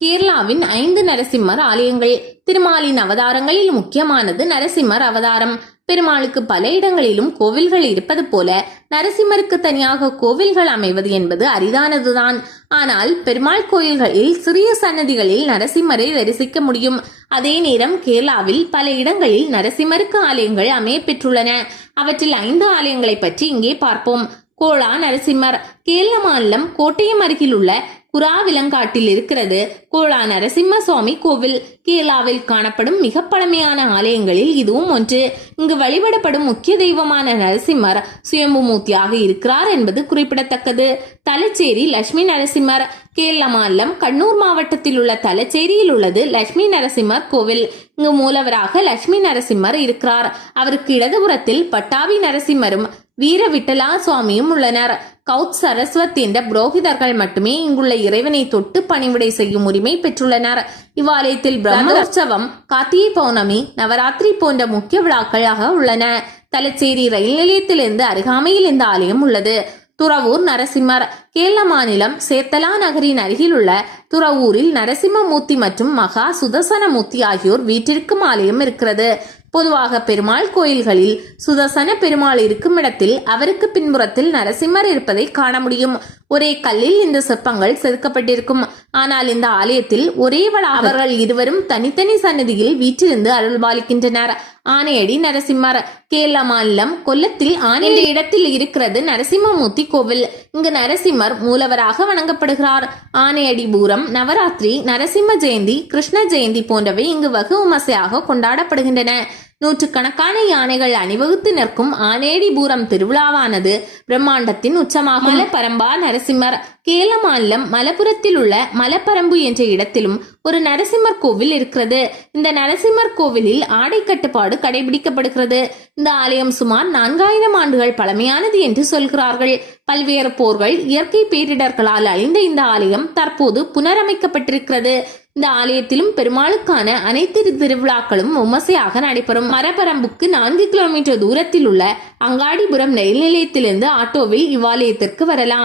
கேரளாவின் 5 நரசிம்மர் ஆலயங்கள். திருமாலின் அவதாரங்களில் முக்கியமானது நரசிம்மர் அவதாரம். பெருமாளுக்கு பல இடங்களிலும் கோவில்கள் இருப்பது போல நரசிம்மருக்கு தனியாக கோவில்கள் அமைவது என்பது அரிதானதுதான். ஆனால் பெருமாள் கோயில்களில் சிறிய சன்னதிகளில் நரசிம்மரை தரிசிக்க முடியும். அதே நேரம் கேரளாவில் பல இடங்களில் நரசிம்மருக்கு ஆலயங்கள் அமைய பெற்றுள்ளன. அவற்றில் 5 ஆலயங்களை பற்றி இங்கே பார்ப்போம். கோலா நரசிம்மர். கேரள மாநிலம் கோட்டயம் அருகில் உள்ள குராவிலங்காட்டில் இருக்கிறது கோலா நரசிம்ம சுவாமி கோவில். கேரளாவில் காணப்படும் மிக பழமையான ஆலயங்களில் இதுவும் ஒன்று. இங்கு வழிபடப்படும் முக்கிய தெய்வமான நரசிம்மர் சுயம்பு மூர்த்தியாக இருக்கிறார் என்பது குறிப்பிடத்தக்கது. தலச்சேரி லட்சுமி நரசிம்மர். கேரள மாநிலம் கண்ணூர் மாவட்டத்தில் உள்ள தலச்சேரியில் உள்ளது லட்சுமி நரசிம்மர் கோவில். இங்கு மூலவராக லட்சுமி நரசிம்மர் இருக்கிறார். அவருக்கு இடதுபுறத்தில் பட்டாவி நரசிம்மரும் வீர விட்டலா சுவாமியும் உள்ளனர். கவுத் சரஸ்வத் என்ற புரோகிதர்கள் மட்டுமே இங்குள்ள இறைவனை தொட்டு பணிவிடை செய்யும் உரிமை பெற்றுள்ளனர். இவ்வாலயத்தில் பிரம்மோற்சவம், கார்த்திகை பௌர்ணமி, நவராத்திரி போன்ற முக்கிய விழாக்களாக உள்ளன. தலச்சேரி ரயில் நிலையத்திலிருந்து அருகாமையில் இந்த ஆலயம் உள்ளது. துறவூர் நரசிம்மர். கேரள மாநிலம் சேத்தலா நகரின் அருகில் உள்ள துறவூரில் நரசிம்மமூர்த்தி மற்றும் மகா சுதர்சனமூர்த்தி ஆகியோர் வீற்றிருக்கும் ஆலயம் இருக்கிறது. பொதுவாக பெருமாள் கோயில்களில் சுதர்சன பெருமாள் இருக்கும் இடத்தில் அவருக்கு பின்புறத்தில் நரசிம்மர் இருப்பதை காண முடியும். ஒரே கல்லில் இந்த சிற்பங்கள் செதுக்கப்பட்டிருக்கும். ஆனால் இந்த ஆலயத்தில் ஒரே அவர்கள் இருவரும் தனித்தனி சன்னதியில் வீற்றிருந்து அருள்பாலிக்கின்றனர். ஆனையடி நரசிம்மர். கேரள மாநிலம் கொல்லத்தில் ஆனையடி இடத்தில் இருக்கிறது நரசிம்மமூர்த்தி கோவில். இங்கு நரசிம்மர் மூலவராக வணங்கப்படுகிறார். ஆனையடி பூரம், நவராத்திரி, நரசிம்ம ஜெயந்தி, கிருஷ்ண ஜெயந்தி போன்றவை இங்கு வெகு விமர்சையாக கொண்டாடப்படுகின்றன. நூற்றுக்கணக்கான யானைகள் அணிவகுத்து நிற்கும் ஆனேடி பூரம் திருவிழாவானது பிரம்மாண்டத்தின் உச்சமாகும். மலப்பரம்பா நரசிம்மர். கேரள மாநிலம் மலப்புரத்தில் உள்ள மலப்பரம்பு என்ற இடத்திலும் ஒரு நரசிம்மர் கோவில் இருக்கிறது. இந்த நரசிம்மர் கோவிலில் ஆடை கட்டுப்பாடு கடைபிடிக்கப்படுகிறது. இந்த ஆலயம் சுமார் 4000 ஆண்டுகள் பழமையானது என்று சொல்கிறார்கள். பல்வேறு போர்கள், இயற்கை பேரிடர்களால் அழிந்த இந்த ஆலயம் தற்போது புனரமைக்கப்பட்டிருக்கிறது. இந்த ஆலயத்திலும் பெருமாளுக்கான அனைத்து திருவிழாக்களும் விமர்சையாக நடைபெறும். மரபரம்புக்கு 4 கிலோமீட்டர் தூரத்தில் உள்ள அங்காடிபுரம் ரயில் நிலையத்திலிருந்து ஆட்டோவில் இவ்வாலயத்திற்கு வரலாம்.